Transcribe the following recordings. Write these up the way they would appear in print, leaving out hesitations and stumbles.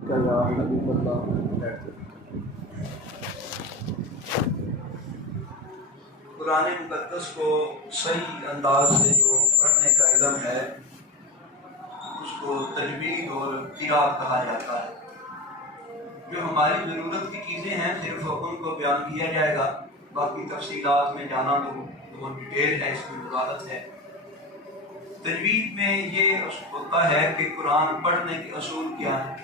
قرآن مقدس کو صحیح انداز سے جو پڑھنے کا علم ہے اس کو تجوید اور قراءت کہا جاتا ہے۔ جو ہماری ضرورت کی چیزیں ہیں صرف ان کو بیان کیا جائے گا، باقی تفصیلات میں جانا تو بہت ڈیٹیل ہے، اس کی وضاحت ہے۔ تجوید میں یہ ہوتا ہے کہ قرآن پڑھنے کے اصول کیا ہیں،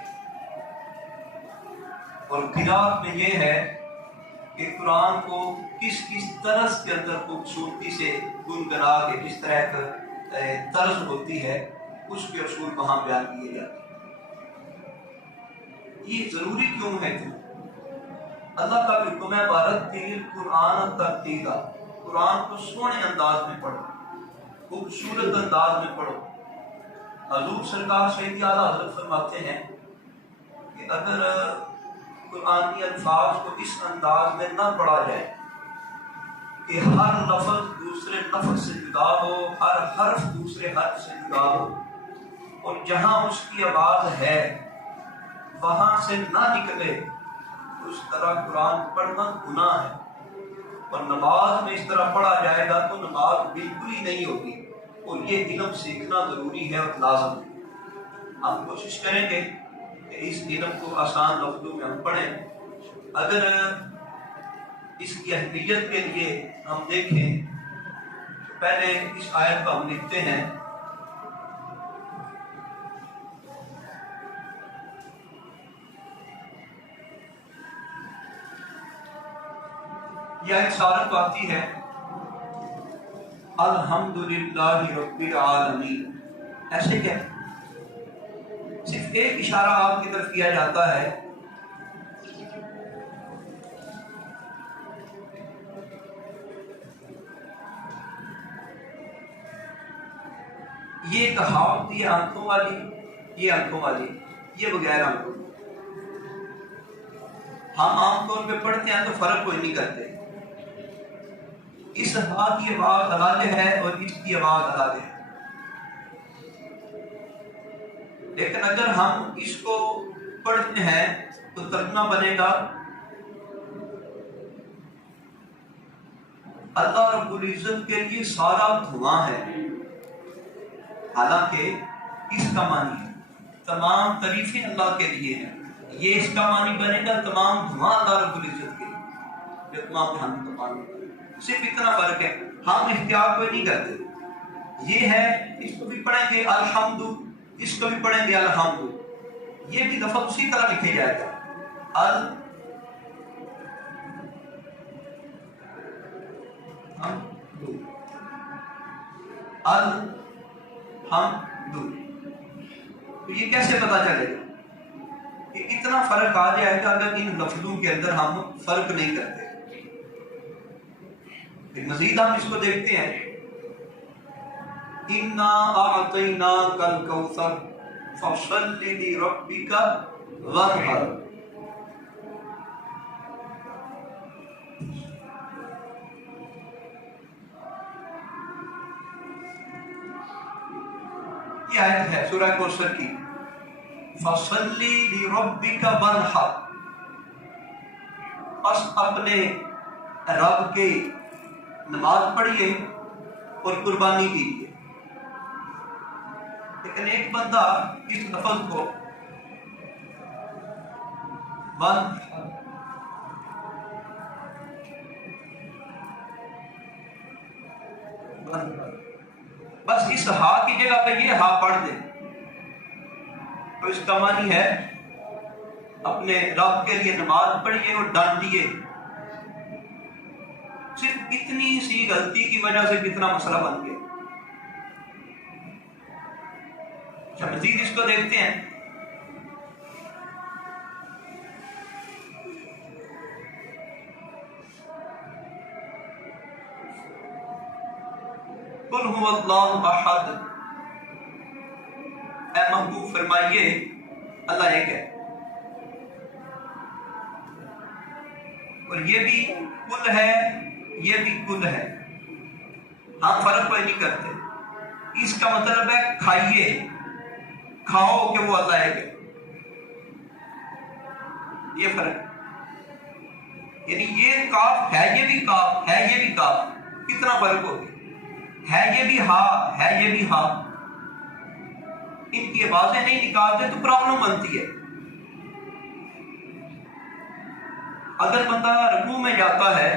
اور قراءت میں یہ ہے کہ قرآن کو کس طرز کے اندر خوبصورتی سے گنگنا کے جس طرح ایک طرز ہوتی ہے اس کے اصول وہاں بیان کیے جاتے ہیں۔ یہ ضروری کیوں ہے؟ اللہ کا حکم ہے وَرَتِّلِ الْقُرْآنَ تَرْتِیلًا، قرآن کو سونے انداز میں پڑھو، خوبصورت انداز میں پڑھو۔ حضور سرکار سید اعلیٰ حضرت فرماتے ہیں کہ اگر قرآنی الفاظ کو اس انداز میں نہ پڑھا جائے کہ ہر لفظ دوسرے لفظ سے جدا ہو، ہر حرف دوسرے حرف سے جدا ہو، اور جہاں اس کی آواز ہے وہاں سے نہ نکلے، تو اس طرح قرآن پڑھنا گناہ ہے۔ اور نماز میں اس طرح پڑھا جائے گا تو نماز بالکل ہی نہیں ہوگی، اور یہ علم سیکھنا ضروری ہے اور لازم ہے۔ ہم کوشش کریں گے کہ اس علم کو آسان لفظوں میں ہم پڑھیں۔ اگر اس کی اہمیت کے لیے ہم دیکھیں تو پہلے اس آیت کو ہم لکھتے ہیں۔ یہ ایک سارت آتی ہے الحمدللہ رب العالمین، ایسے کہ صرف ایک اشارہ آپ کی طرف کیا جاتا ہے، یہ کہاوت، یہ آنکھوں والی، یہ آنکھوں والی، یہ بغیر آنکھوں۔ ہم عام طور پہ پڑھتے ہیں تو فرق کوئی نہیں کرتے، اس ہا کی آواز الگ ہے اور اس کی آواز الگ ہے، لیکن اگر ہم اس کو پڑھتے ہیں تو ترجمہ بنے گا اللہ رب العزت کے لیے سارا دھواں ہے، حالانکہ اس کا معنی ہے تمام تعریفیں اللہ کے لیے ہیں۔ یہ اس کا معنی بنے گا تمام دھواں اللہ رب العزت کے لیے، جو تمام جہان کا معنی ہے۔ صرف اتنا فرق ہے، ہم احتیاط کوئی نہیں کرتے۔ یہ ہے، اس کو بھی پڑھیں گے الحمد، اس کو بھی پڑھیں گے الحمد، یہ بھی لفظ اسی طرح لکھے جائے گا الحمد۔ تو یہ کیسے پتا چلے گا کہ اتنا فرق آ جائے گا اگر ان لفظوں کے اندر ہم فرق نہیں کرتے۔ پھر مزید ہم اس کو دیکھتے ہیں، اِنَّا أَعْطَيْنَاكَ الْكَوْثَرَ فَصَلِّ لِرَبِّكَ وَانْحَرْ۔ یہ آیت ہے سورہ کوثر کی، فَصَلِّ لِرَبِّكَ وَانْحَرْ، بس اپنے رب کے نماز پڑھیے اور قربانی کیجیے۔ لیکن ایک بندہ اس لفظ کو بس اس ہا کی جگہ پہ یہ ہا پڑھ دے تو اس کا معنی ہے اپنے رب کے لیے نماز پڑھیے اور ڈانٹیے۔ صرف اتنی سی غلطی کی وجہ سے کتنا مسئلہ بن گیا۔ اچھا، مزید اس کو دیکھتے ہیں، قل هو اللہ احد، اے محبوب فرمائیے اللہ ایک ہے۔ اور یہ بھی کل ہے، یہ بھی کل ہے، ہم فرق کوئی نہیں کرتے۔ اس کا مطلب ہے کھائیے، کھاؤ کہ وہ اللہ ایک ہے۔ یہ فرق، یعنی یہ کاف ہے، یہ بھی کاف ہے، یہ بھی کاف، کتنا فرق ہو گیا؟ ہے یہ بھی ہا، ہے یہ بھی ہا، ان کی آوازیں نہیں نکالتے تو پرابلم بنتی ہے۔ اگر بندہ رکوع میں جاتا ہے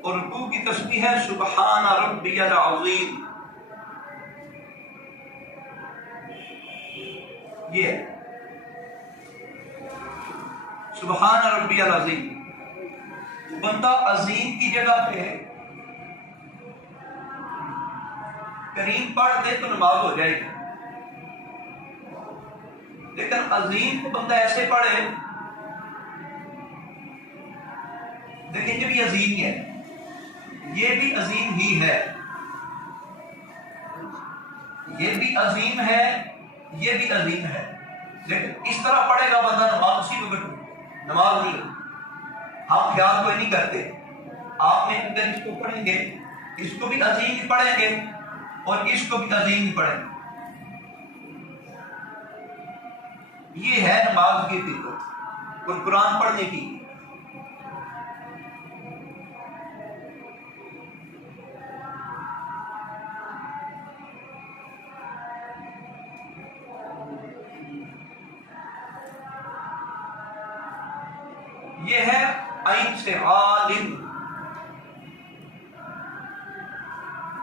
اور رکوع کی تسبیح ہے سبحان ربی العظیم، یہ ہے سبحان ربی العظیم، بندہ عظیم کی جگہ پہ کریم پڑھ دے تو نماز ہو جائے گی، لیکن عظیم کو بندہ ایسے پڑھے، دیکھیں یہ بھی عظیم ہی ہے، یہ بھی عظیم ہی ہے، یہ بھی عظیم ہے، یہ بھی عظیم ہے، لیکن اس طرح پڑھے گا بندہ نماز اسی میں بیٹھو، نماز نہیں ہو۔ ہم خیال کوئی نہیں کرتے، آپ نے اگر اس کو پڑھیں گے، اس کو بھی عظیم ہی پڑھیں گے اور اس کو بھی عظیم ہی پڑھیں گے، یہ ہے نماز کی فطرت اور قرآن پڑھنے کی۔ یہ ہے عین سے عالم،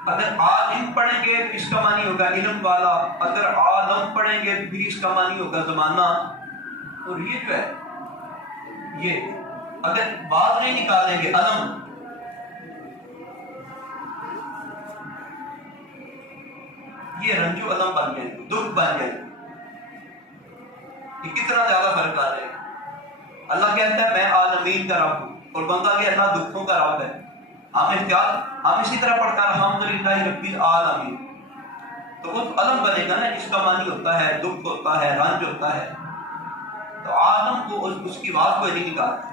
اگر عالم پڑھیں گے تو اس کا معنی ہوگا علم والا، اگر عالم پڑھیں گے تو پھر اس کا معنی ہوگا زمانہ، اور یہ جو ہے یہ اگر بعد نہیں نکالیں گے علم، یہ رنجو علم بن گئے، دکھ بن گئے، یہ کتنا زیادہ فرق آ جائے گا۔ اللہ کہتا ہے میں عالمین کا رب ہوں، اور بندہ کہتا ہے دکھوں کا رب ہے، ہم اسی طرح پڑھتا ہے الحمدللہ رب العالمین، تو وہ علم بنے گا نا، جس کا معنی ہوتا ہے دکھ ہوتا ہے، رنج ہوتا ہے، تو عالم کو اس کی بات کو نہیں نکالتا۔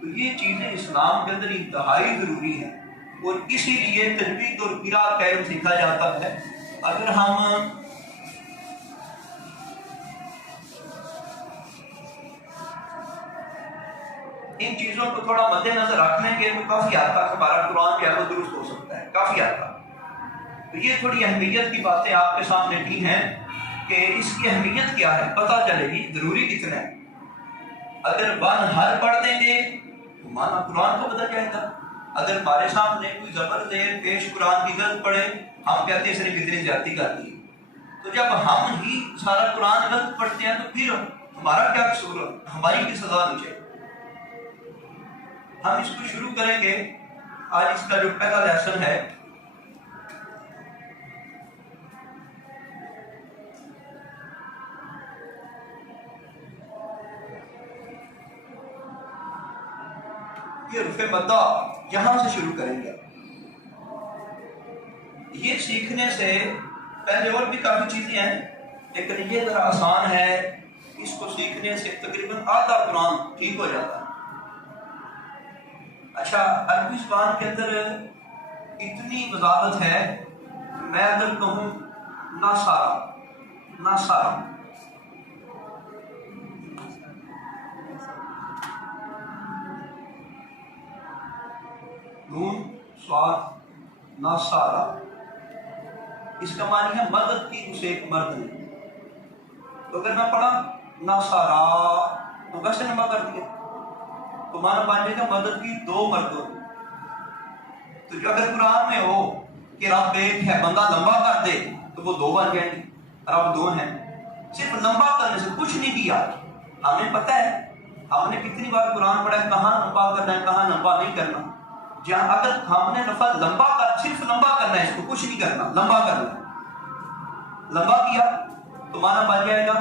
تو یہ چیزیں اسلام کے اندر انتہائی ضروری ہیں، اور اسی لیے تجوید اور قراءت کا علم سیکھا جاتا ہے۔ اگر ہم ان چیزوں کو تھوڑا مد نظر رکھ لیں گے تو کافی حد تک ہمارا قرآن جو ہے وہ درست ہو سکتا ہے، کافی حد تک۔ تو یہ تھوڑی اہمیت کی باتیں آپ کے سامنے کی ہیں کہ اس کی اہمیت کیا ہے، پتہ چلے گی ضروری کتنا ہے۔ اگر بن ہر پڑھ دیں گے تو مانا قرآن کو پتہ چلے گا، اگر ہمارے سامنے کوئی زبر زیر پیش قرآن کی غلط پڑھے، ہم کہتے ہیں اس نے کتنی زیادتی کر دی، تو جب ہم ہی سارا قرآن غلط پڑھتے ہیں تو پھر ہمارا کیا قصور ہے، ہماری کی سزا نیچے۔ ہم اس کو شروع کریں گے، آج اس کا جو پہلا لیسن ہے یہ حروف مدہ، یہاں سے شروع کریں گے۔ یہ سیکھنے سے پہلے اور بھی کافی چیزیں ہیں، لیکن یہ ذرا آسان ہے، اس کو سیکھنے سے تقریباً آدھا قرآن ٹھیک ہو جاتا ہے۔ اچھا، عربی زبان کے اندر اتنی وضاحت ہے، میں اگر کہوں ناصارا، نون صاد ناصارا، اس کا معنی ہے مدد کی اسے ایک مرد نے، تو اگر میں پڑھا ناصارا تو ویسے نما کر دیا تو مانا بن جائے گا مدد کی دو مردوں نے۔ تو جو اگر قرآن میں ہو کہ رب ایک ہے، بندہ لمبا کر دے تو وہ دو بن جائیں گے، رب دو ہیں۔ صرف لمبا کرنے سے کچھ نہیں کیا، ہمیں پتہ ہے، ہم نے کتنی بار قرآن پڑھا ہے کہاں لمبا کرنا ہے کہاں لمبا نہیں کرنا، جہاں اگر ہم نے لفظ لمبا کر صرف لمبا کرنا ہے، اس کو کچھ نہیں کرنا، لمبا کرنا ہے، لمبا کیا تو مانا بن جائے گا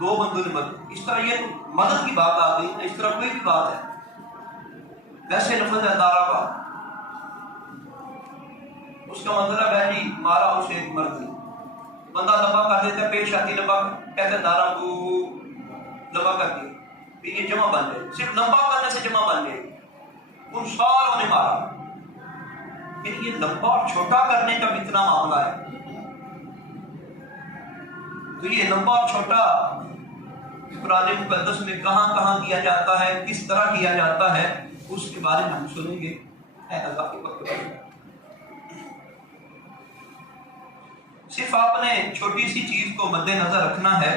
دو بندوں نے مدد۔ اس طرح یہ تو مدد کی بات آ گئی، اس طرح کوئی بھی بات ہے۔ ویسے لفظ ہے دارابا، اس کا مطلب ہے جی مارا اسے ایک مرد نے، بندہ لمبا کر دیتا ہے، پیش آتی لمبا کہتے ہیں دارابو، لمبا کر دیا، پھر یہ جمع بن جائے، صرف لمبا کرنے سے جمع بن جائے، ان ساروں نے مارا۔ پھر یہ لمبا اور چھوٹا کرنے کا بھی اتنا معاملہ ہے، تو یہ لمبا اور چھوٹا قرآن مقدس میں کہاں کہاں کیا جاتا ہے، کس طرح کیا جاتا ہے، اس کے بارے میں ہم سنیں گے۔ اے اللہ کے بندے، صرف آپ نے چھوٹی سی چیز کو مد نظر رکھنا ہے۔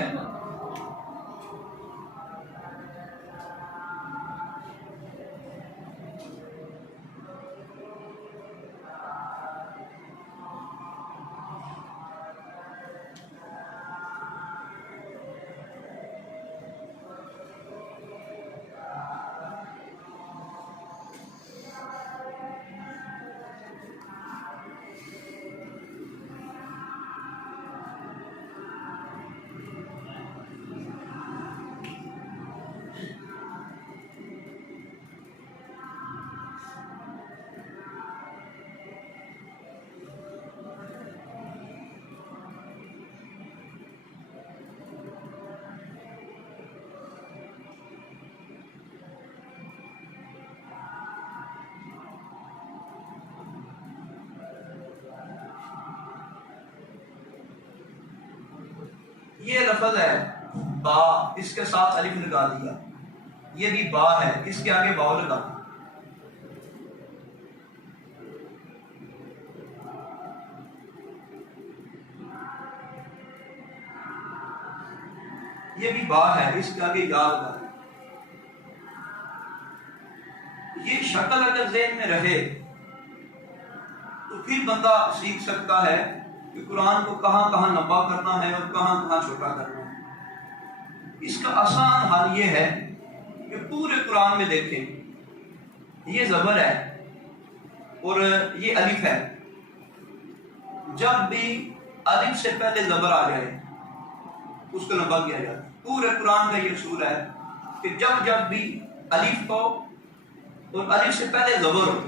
یہ لفظ ہے با، اس کے ساتھ الف لگا دیا، یہ بھی با ہے، اس کے آگے باؤ لگا دیا۔ یہ بھی با ہے، اس کے آگے یا لگا دیا۔ یہ شکل اگر ذہن میں رہے تو پھر بندہ سیکھ سکتا ہے کہ قرآن کو کہاں کہاں لمبا کرنا ہے اور کہاں کہاں چھوٹا کرنا ہے۔ اس کا آسان حل یہ ہے کہ پورے قرآن میں دیکھیں، یہ زبر ہے اور یہ الف ہے۔ جب بھی الف سے پہلے زبر آ جائے اس کو لمبا کیا جاتا ہے۔ پورے قرآن کا یہ اصول ہے کہ جب جب بھی الف کو اور الف سے پہلے زبر ہو اس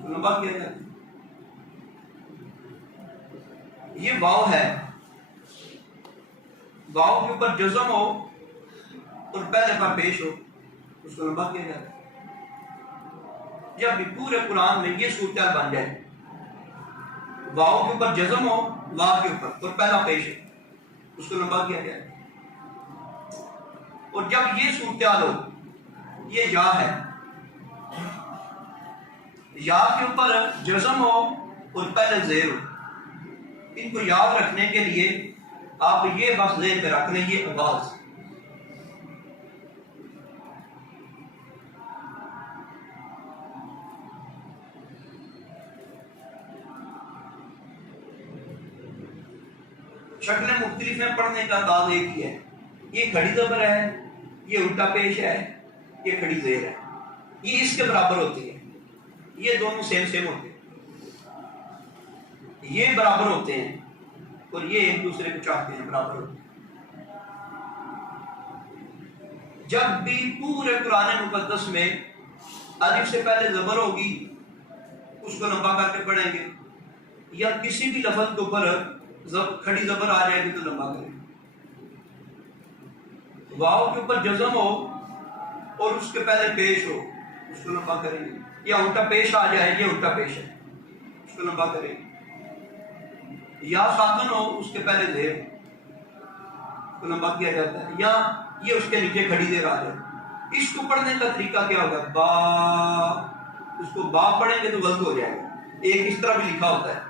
کو لمبا کیا جاتا ہے۔ یہ واو ہے، واو کے اوپر جزم ہو اور پہلے پر پیش ہو اس کو لمبا کیا جاتا ہے۔ جب بھی پورے قرآن میں یہ صورتحال بن جائے، واو کے اوپر جزم ہو، واو کے اوپر اور پہلا پیش ہو اس کو لمبا کیا جائے۔ اور جب یہ صورتحال ہو، یہ یا ہے، یا کے اوپر جزم ہو اور پہلے زیر ہو، ان کو یاد رکھنے کے لیے آپ یہ بس ذہن پہ رکھ لیں، یہ آواز۔ شکلیں مختلف ہیں، پڑھنے کا انداز ایک ہی ہے۔ یہ کھڑی زبر ہے، یہ الٹا پیش ہے، یہ کھڑی زیر ہے، یہ اس کے برابر ہوتی ہے، یہ دونوں سیم سیم ہوتے ہیں، یہ برابر ہوتے ہیں اور یہ ایک دوسرے کو چاہتے ہیں، برابر ہوتے ہیں۔ جب بھی پورے قرآن مقدس میں الف سے پہلے زبر ہوگی اس کو لمبا کر کے پڑھیں گے، یا کسی بھی لفظ کے اوپر کھڑی زبر آ جائے گی تو لمبا کریں گے۔ واو کے اوپر جزم ہو اور اس کے پہلے پیش ہو اس کو لمبا کریں گے، یا الٹا پیش آ جائے، یہ الٹا پیش ہے اس کو لمبا کریں گے، یا ساکن ہو اس کے پہلے زیر اس کو لمبا کیا جاتا ہے، یا یہ اس کے نیچے کھڑی زیر آ جائے۔ اس کو پڑھنے کا طریقہ کیا ہوگا؟ با، اس کو با پڑھیں گے تو غلط ہو جائے گا، ایک اس طرح بھی لکھا ہوتا ہے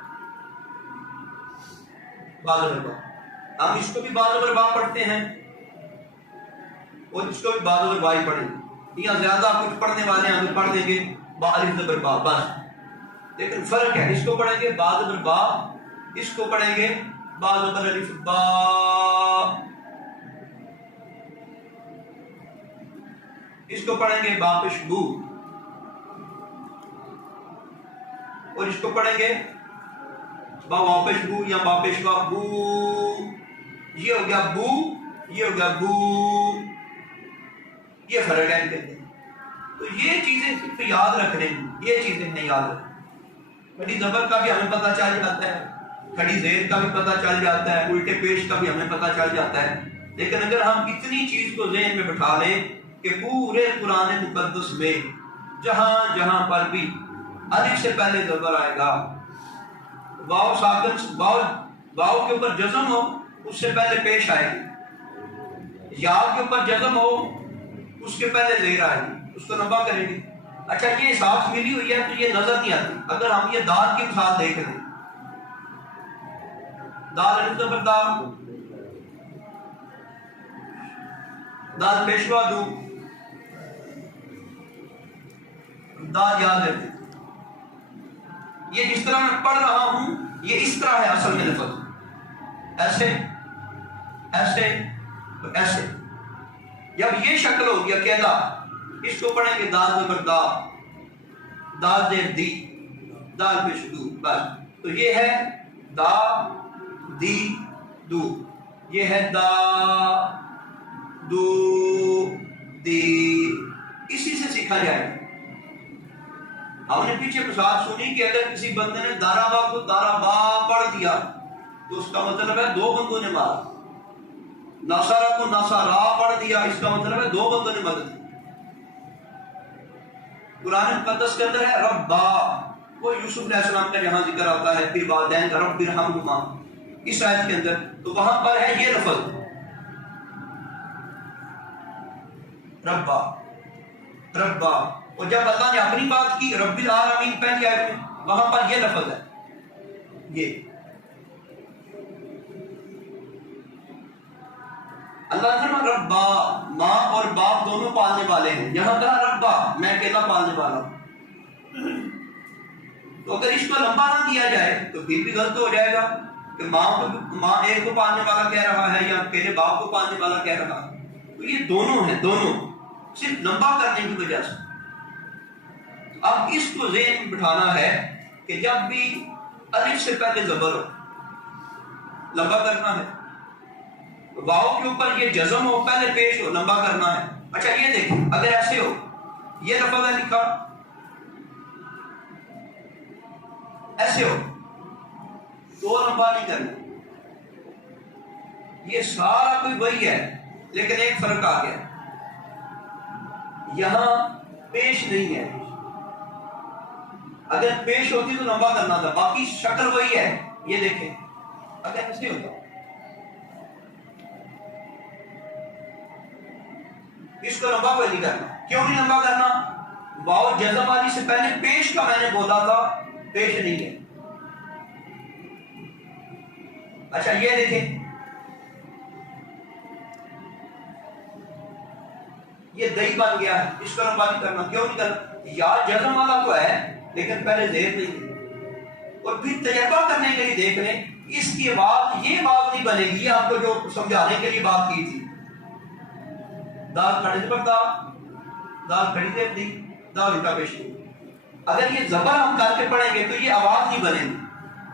با زبر با، ہم اس کو بھی با زبر با پڑھتے ہیں اور اس کو بھی با زبر با ہی پڑھیں گے، یا زیادہ کچھ پڑھنے والے ہم پڑھ دیں گے با الف زبر با بس، لیکن فرق ہے، اس کو پڑھیں گے با زبر با، اس کو پڑھیں گے با زبر الف با۔ اس کو پڑھیں گے با پیش بو، اور اس کو پڑھیں گے با واو پیش بو یا با پیش وا بو۔ یہ ہو گیا بو، یہ ہو گیا بو، یہ فرق ہے ان کے اندر۔ تو یہ چیزیں صرف یاد رکھ لیں، یہ چیزیں نہیں یاد رکھ۔ کھڑی زبر کا بھی ہمیں پتہ چل جاتا ہے، کھڑی زیر کا بھی پتہ چل جاتا ہے، الٹے پیش کا بھی ہمیں پتہ چل جاتا ہے، لیکن اگر ہم اتنی چیز کو ذہن میں بٹھا لیں کہ پورے قرآن مقدس میں جہاں جہاں پر بھی الف سے پہلے زبر آئے گا، واو ساکن واو کے اوپر جزم ہو اس سے پہلے پیش آئے گی، یا کے اوپر جزم ہو اس کے پہلے زیر آئے گی، اس کو لمبا کریں گے۔ اچھا یہ حساب ملی ہوئی ہے تو یہ نظر نہیں آتی۔ اگر ہم یہ دال کی مثال دیکھ لیں، دال الف زبر دا، دال پیشوا دو، دال یاد رکھتے، یہ جس طرح میں پڑھ رہا ہوں یہ اس طرح ہے اصل میں لفظ، ایسے ایسے تو ایسے۔ جب یہ شکل ہوگی اکیلا، اس کو پڑھیں گے دال زبر دا، دال زیر دی، دال پیش دو، بس۔ تو یہ ہے دا دی دو، یہ ہے دا دو دی، اسی سے سیکھا جائے۔ ہم نے پیچھے مثال سنی کہ اگر کسی بندے نے دارا با کو دارا با پڑھ دیا تو اس کا مطلب ہے دو بندوں نے مارا، ناصارہ کو ناصارا پڑھ دیا اس کا مطلب ہے دو بندوں نے مدد دی۔ قرآن مقدس کے اندر ہے ربا، وہ یوسف علیہ السلام کا جہاں ذکر آتا ہے، پھر والدین کا رب ارحمہما اس آیت کے اندر، تو وہاں پر ہے یہ لفظ ربا ربا، اور جب اللہ نے اپنی بات کی رب العالمین پہلی آیت میں، وہاں پر یہ لفظ ہے یہ۔ اللہ نے فرمایا ربا، ماں اور باپ دونوں پالنے والے ہیں، یہاں کہا ربا میں اکیلا پالنے والا ہوں۔ تو اگر اس کو لمبا نہ کیا جائے تو پھر بھی غلط ہو جائے گا کہ ماں ایک کو پالنے والا کہہ رہا ہے یا اکیلے باپ کو پالنے والا کہہ رہا ہے، تو یہ دونوں ہیں، دونوں صرف لمبا کرنے کی وجہ سے۔ اب اس کو ذہن میں بٹھانا ہے کہ جب بھی الف سے پہلے زبر ہو لمبا کرنا ہے، واؤ کے اوپر یہ جزم ہو پہلے پیش ہو لمبا کرنا ہے۔ اچھا یہ دیکھیں اگر ایسے ہو، یہ لفظ ہے لکھا ایسے ہو تو لمبا نہیں کرنا، یہ سارا کوئی وہی ہے لیکن ایک فرق آ گیا، یہاں پیش نہیں ہے، اگر پیش ہوتی تو لمبا کرنا تھا، باقی شکل وہی ہے۔ یہ دیکھیں اگر ایسے ہوتا اس کو لمبا کوئی نہیں کرنا، کیوں نہیں لمبا کرنا؟ واؤ جزم والی سے پہلے پیش کا میں نے بولا تھا، پیش نہیں ہے۔ اچھا یہ دیکھیں یہ دہی بن گیا ہے، اس کو لمبا نہیں کرنا، کیوں نہیں کرنا؟ یا جزم والا تو ہے لیکن پہلے زیر نہیں ہے، اور پھر تجربہ کرنے کے لیے دیکھ لیں اس کی آواز یہ بات نہیں بنے گی، آپ کو جو سمجھانے کے لیے بات کی تھی، دال کھڑے زبر دا، دال کھڑی زیر دی، دال الٹا پیش دی۔ اگر یہ زبر ہم کر کے پڑھیں گے تو یہ آواز نہیں بنے گی،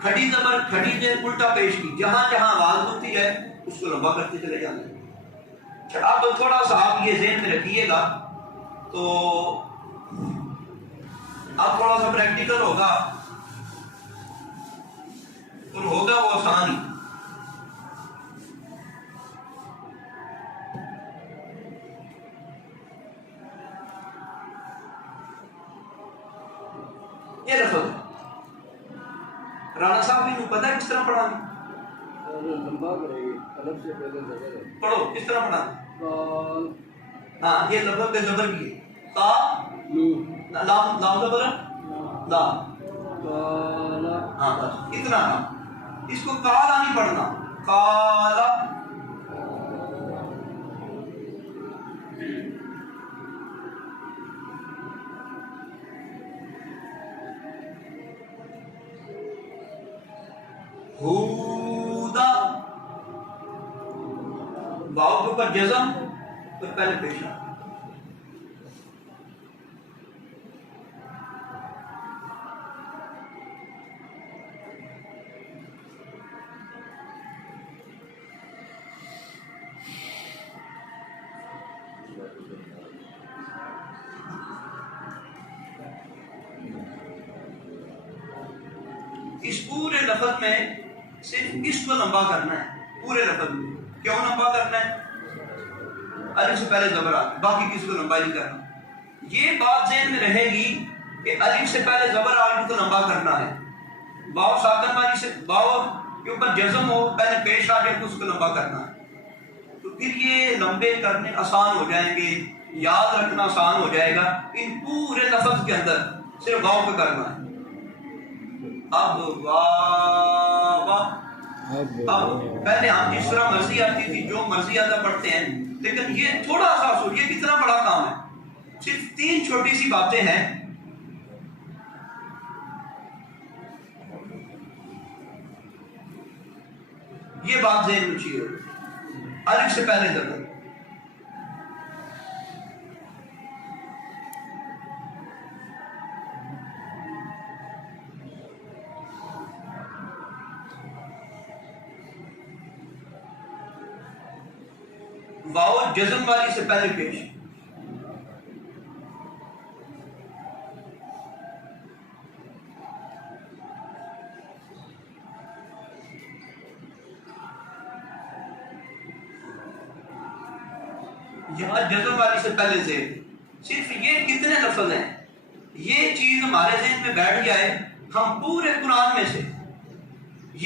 کھڑی زبر کھڑی زیر الٹا پیش کی، جہاں جہاں آواز ہوتی ہے اس کو لمبا کرتے چلے جانا ہے۔ اب تھوڑا سا آپ یہ ذہن میں رکھیے گا تو اب تھوڑا سا پریکٹیکل ہوگا اور ہوگا وہ آسان ہی۔ یہ لفظ رانا صاحب بھی پتہ ہے کس طرح پڑھانا؟ لمبا کرے گی، الف سے پہلے زبر ہے، پڑھو کس طرح پڑھانا؟ ہاں یہ لفظ کے زبر بھی ہے، کا لام لام زبر لا، ہاں بس اتنا تھا، اس کو کالا نہیں پڑھنا، کالا۔ ہودا واؤ کے اوپر جزم تو پہلے پیش آ، اس پورے لفظ میں صرف اس کو لمبا کرنا ہے، پورے لفظ میں۔ کیوں لمبا کرنا ہے؟ الف سے پہلے زبر آ، باقی کسی کو لمبا نہیں کرنا۔ یہ بات ذہن میں رہے گی کہ الف سے پہلے زبر آ کو لمبا کرنا ہے، واو ساکن والی سے واو کے اوپر جزم ہو پہلے پیش آ جائے تو اس کو لمبا کرنا ہے۔ تو پھر یہ لمبے کرنے آسان ہو جائیں گے، یاد رکھنا آسان ہو جائے گا۔ ان پورے لفظ کے اندر صرف واو پہ کرنا ہے۔ اب پہلے ہم جس طرح مرضی آتی تھی جو مرضی آتا پڑھتے ہیں، لیکن یہ تھوڑا سا اصول، یہ کتنا بڑا کام ہے، صرف 3 چھوٹی سی باتیں ہیں۔ یہ بات ذہن میں رکھیے، الف سے پہلے زبر، واو جزم والی سے پہلے پیش، یہاں جزم والی سے پہلے زیر۔ صرف یہ کتنے لفظ ہیں، یہ چیز ہمارے ذہن میں بیٹھ جائے، ہم پورے قرآن میں سے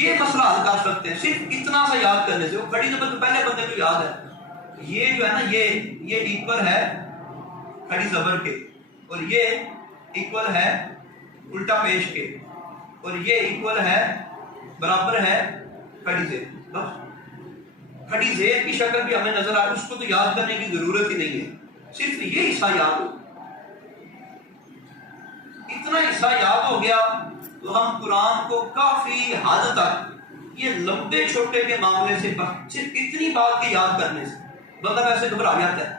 یہ مسئلہ حل کر سکتے ہیں صرف اتنا سا یاد کرنے سے۔ وہ کھڑی زبر تو پہلے بندے کو یاد ہے، یہ جو ہے نا یہ ایکول ہے کھڑی زبر کے، اور یہ ایکول ہے الٹا پیش کے، اور یہ ایکول ہے برابر ہے کھڑی زیر۔ بس کھڑی زیر کی شکل بھی ہمیں نظر آ رہی، اس کو تو یاد کرنے کی ضرورت ہی نہیں ہے، صرف یہ حصہ یاد ہو، اتنا حصہ یاد ہو گیا تو ہم قرآن کو کافی حد تک یہ لمبے چھوٹے کے معاملے سے صرف اتنی بات کے یاد کرنے سے بندہ ویسے گھبرا جاتا ہے،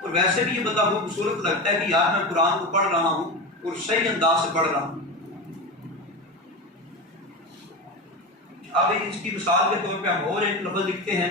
اور ویسے بھی یہ بندہ بہت خوبصورت لگتا ہے کہ یار میں قرآن کو پڑھ رہا ہوں اور صحیح انداز سے پڑھ رہا ہوں۔ اب اس کی مثال کے طور پہ ہم اور ایک لفظ لکھتے ہیں،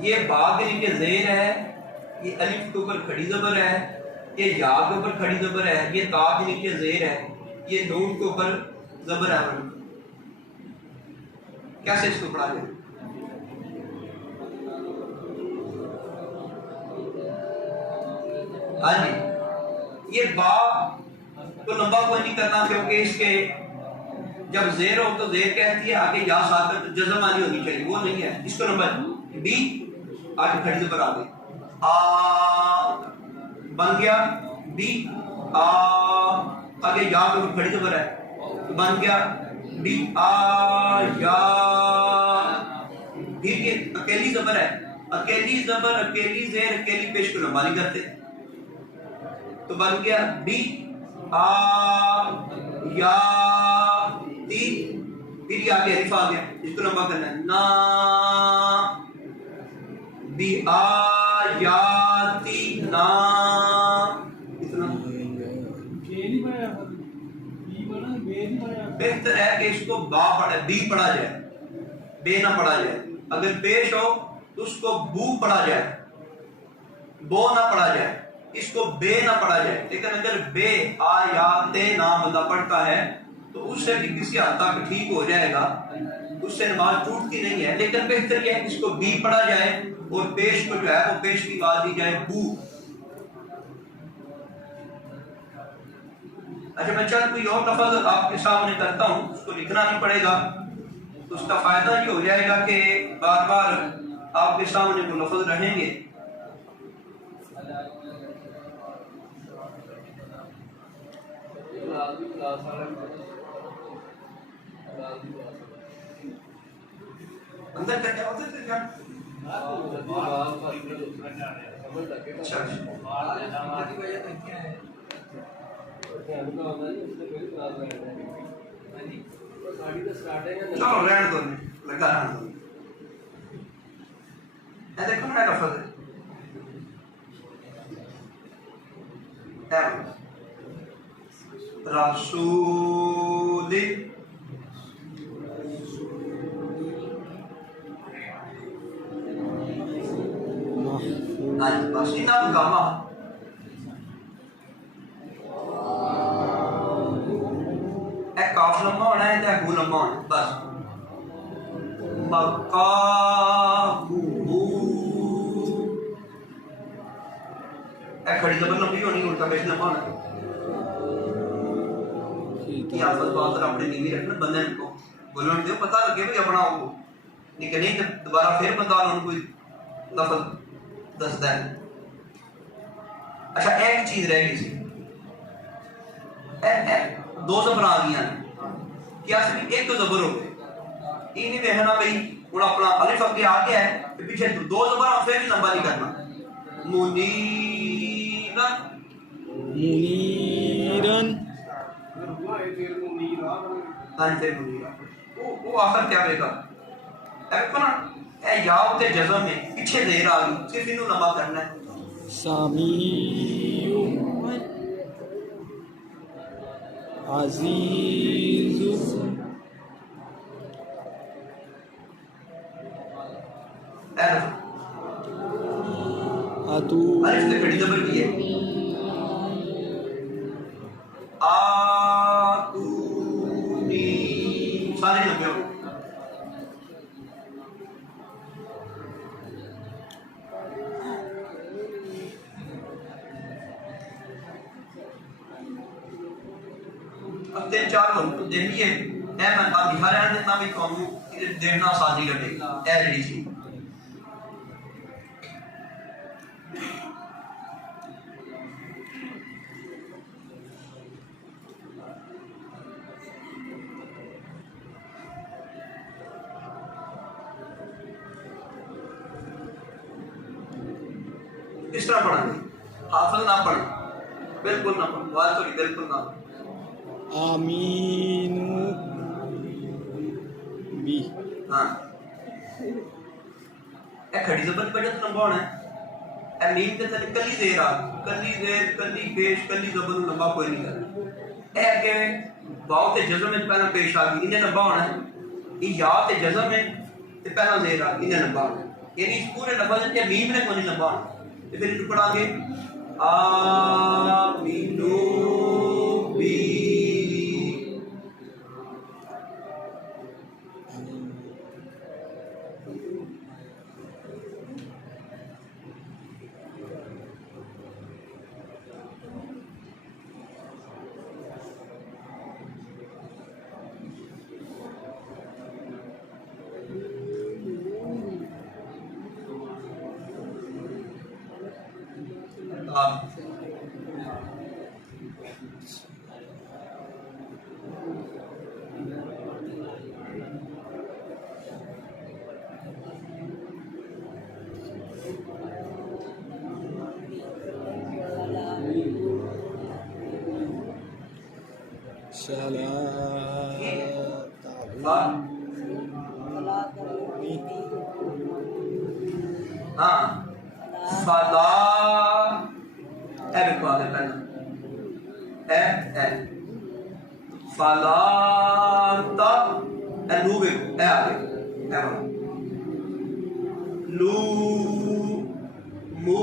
یہ با کے نیچے زیر ہے، یہ الف کے اوپر کھڑی زبر ہے، یہ یا کے اوپر کھڑی زبر ہے، یہ تا کے نیچے زیر ہے، یہ نون کے اوپر زبر ہے۔ کیسے اس کو پڑھا جائے؟ ہاں جی، یہ با کو لمبا کوئی نہیں کرنا، کیونکہ اس کے جب زیر ہو تو زیر کہتی ہے، آگے یا ساتھ جزم والی ہونی چاہیے، وہ نہیں ہے، اس کو نمبر بی آگے کھڑی زبر آ گئی، آ بن گیا بی، آ آگے یا کے کھڑی زبر ہے بن گیا بی آ یا، پھر یہ اکیلی زبر ہے، اکیلی زبر اکیلی زیر اکیلی پیش کو لمبا نہیں کرتے، تو بن گیا بی آ یا تی، پھر یہ آگے الف آ گیا، اس کو لمبا کرنا ہے نا بی آیاتی نا، اتنا بہتر ہے کہ اس کو با پڑھے، بی پڑھا جائے، بے نہ پڑھا جائے، اگر پیش ہو تو اس کو بو پڑھا جائے، بو نہ پڑھا جائے، اس کو بے نہ پڑھا جائے، لیکن اگر بے آیاتے نا بندہ پڑھتا ہے تو اس سے بھی کسی حد تک ٹھیک ہو جائے گا، اس سے نماز ٹوٹتی نہیں ہے، لیکن بہتر یہ ہے کہ اس کو بی پڑھا جائے اور پیش کو جو ہے وہ پیش کی بات دی جائے بو۔ اچھا میں چند کوئی اور لفظ آپ کے سامنے کرتا ہوں، اس کو لکھنا نہیں پڑے گا، تو اس کا فائدہ یہ ہو جائے گا کہ بار بار آپ کے سامنے وہ لفظ رہیں گے۔ اندر کیا ہوتا ہے کیا؟ چلو رہنے دو، لگا رہنے دو، دیکھو نیا لفظ ہے رسول، ہاں جی بس اتنا مقامہ اے کاف لمبا ہونا ہے تے ہو لمبا ہونا ہے بس مقامہ اے کھڑی زبر لمبی ہونی ہے الٹا پیش لمبا ہونا ہے یہ آفت بات اپنے نیوی رکھنا بندے کو بولن دیو پتہ لگے بھی اپنا ہو لیکن نہیں دوبارہ پھر بندہ انہوں کوئی لفظ دستا ہے اچھا ایک چیز رہ گئی سی دو زبر آ گئی ہیں کیا صرف ایک تو زبر ہو گئے یہ نہیں دیکھنا بھائی ہوں اپنا الف اگے آ گیا ہے کہ پیچھے دو زبر ہم پھر بھی لمبا نہیں کرنا منیرن منیرن ہاں جی منیرن وہ آخر کیا بے گا ایک نا اے یاو تے جزم میں پیچھے دیر آ گئی صرف انہوں لمبا کرنا ہے سمیع عزیز اتو الف تے کھڑی زبر کی ہے آتونی سارے لمبے ہو اب تین چار کو دیکھیے اے میں آپ دکھا رہا ہوں اتنا بھی قوم دیکھنا آسانی لگے اے ریڈی سی اس طرح پڑھا نہیں حافظ نہ پڑھ بالکل نہ پڑھ بات تو بالکل نہ پڑھ آمین بی ہاں اے کھڑی زبر پہ جت لمبا ہونا ہے اے میم تے تھلے کلی زیر آ کلی زیر کلی پیش کلی زبر لمبا کوئی نہیں کرنا اے اگے واو تے جزم میں پہلا پیش آ گئی انہیں لمبا ہونا ہے یہ یا تے جزم میں تے پہلا زیر آ گئی انہیں لمبا ہونا ہے یعنی اس پورے لفظ کے میم نے کوئی نہیں لمبا ہونا تے پھر انہوں پڑھا گے آمینو بی ہاں فلا اے بکوا دے پہلا اے فلا تا اے نو بے اے آگے اے بڑا لو مو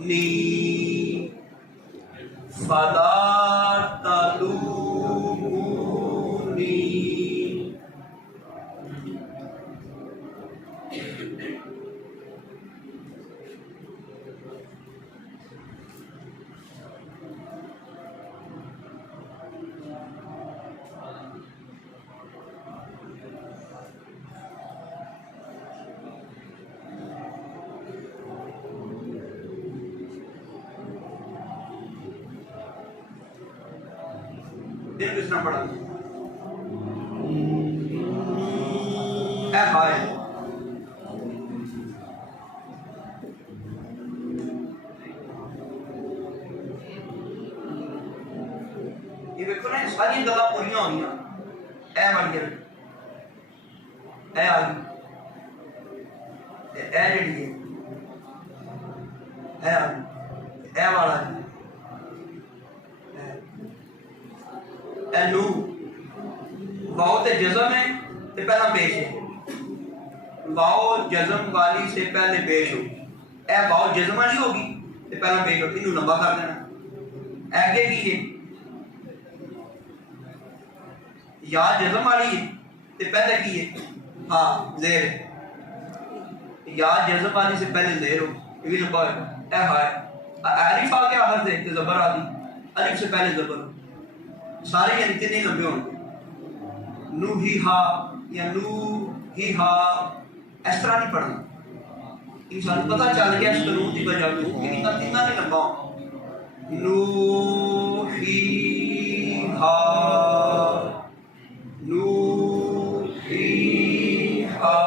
نی فلا تلومونی پھر کس نے پڑھا اے ہائے یہ دیکھو نا ساری گلاں پوریاں ہونی اے والی اے آگی اے جڑی ہے اے آگی اے والا اے نو واو تے جزم ہے تے پہلا پیش ہے واو جزم والی سے پہلے پیش ہو اے باؤ جزم والی ہوگی تے پہلا پیش اینو لمبا کر دینا اگے کی ہے یا جزم والی ہے تے پہلے کی ہے ہاں زیر یا جزم والی سے پہلے زیر ہو یہ بھی لمبا ہے اے ہائے الف آ گیا آخر سے تے زبر آ گئی الف سے پہلے زبر سارے یعنی کتنے لمبے ہوں گے نو ہی ہا یا نو ہی ہا اس طرح نہیں پڑھنا انسان پتہ چل گیا اس قانون کی وجہ سے کہ ان تینوں نے لمبا نو ہی ہا نو ہی ہا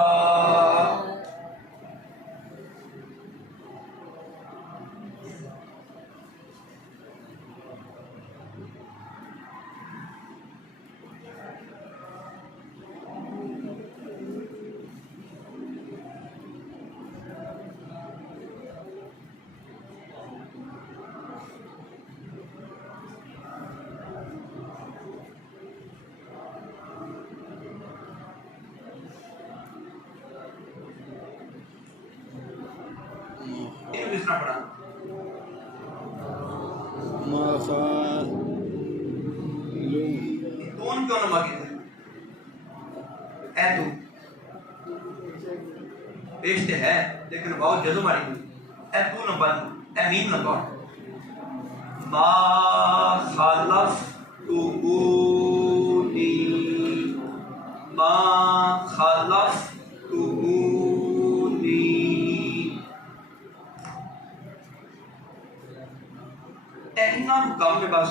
کس طرح پڑھا دون کیوں لمبا کیتے اے تو پیش تے ہے لیکن بہت جزم والی ہوئی اے تو لمبا اے میم لمبا ما خلف تبونی ما خلف تبونی اینا مقام کے پاس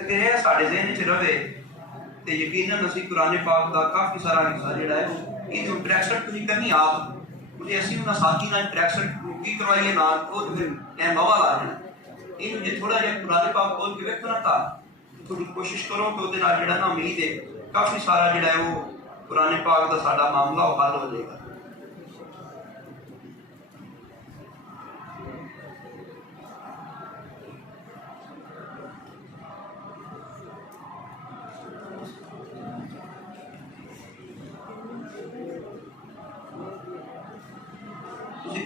اگر یہ ساڑھے ذہن چ رہے تو یقیناً اسی قرآن پاک کا کافی سارا حصہ جڑا ہے یہ جو انٹریکشن تھی کرنی آپ مجھے اسی انہاں ساتھی نال انٹریکشن کی کروائیے نال وہ پھر اہم ہوا لا جانا یہ جو تھوڑا جہا قرآن پاک کھول کے ویکھو نا تا تھوڑی کوشش کرو کہ وہ نال جڑا نا امید ہے کافی سارا جڑا ہے وہ قرآن پاک کا ساڈا معاملہ وہ حل ہو جائے گا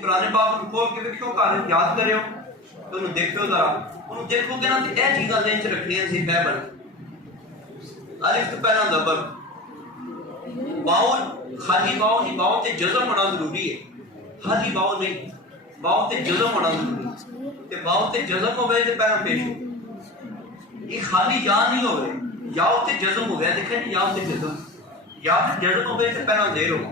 قرآن پاک کو کھول کے دیکھو کار یاد کریو تو انہوں دیکھو ذرا انہوں دیکھو گے نا تو اے چیزاں ذہن چ رکھنی ہیں سی بہ بن الف تو پہلا زبر واو خالی واو نہیں واو تے جزم ہونا ضروری ہے خالی واو نہیں واو تے جزم ہونا ضروری ہے تے واو تے جزم ہوے تے پہلا پیش ہو یہ خالی یا نہیں ہوے یا تے جزم ہوے دیکھیں یا تے جزم ہوے تے پہلا زیر ہو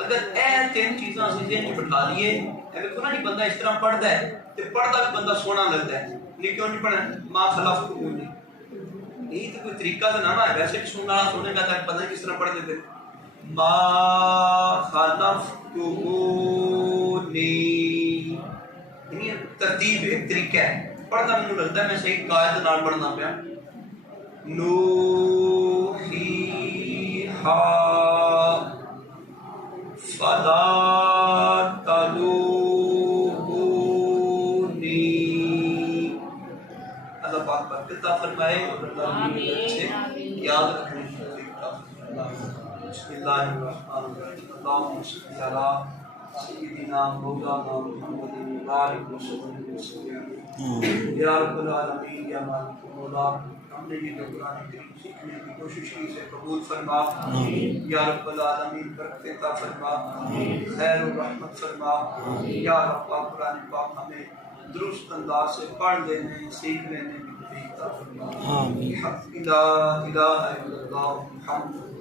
اگر اے تین چیزاں اسی ذہن چ بٹھا لیے اے ویکھو نا جی بندہ اس طرح پڑھدا ہے تے پڑھدا بھی بندہ سونا لگدا ہے نہیں کیوں نہیں پڑھنا ما خلف کوئی نہیں یہ تو کوئی طریقہ تو نہ ہے ویسے بھی سننا سنے گا تو پتہ نہیں کس طرح پڑھ دیتے ما خلف کوئی یہ ترتیب ایک طریقہ ہے پڑھنا مجھے لگتا ہے میں صحیح قاعدے نال پڑھنا پیا نو ہی ہا فلا تلومونی اللہ پاک برکت عطا فرمائے اور اللہ سے یاد رکھنے کی توفیق عطا فرمائے بسم اللہ الرحمن الرحیم اللہم صل علی سیدنا مولانا محمد وآلہ وسلم یا رب العالمین یا مالک مولا ہم نے یہ جو قرآن کریم سیکھنے کی کوشش کی سے قبول فرما یا رب العالمین برکت عطا فرما خیر و رحمت فرما یا رب قرآن پاک ہمیں درست انداز سے پڑھ لینے سیکھ لینے کی توفیق عطا فرما لا الہ الا اللہ محمد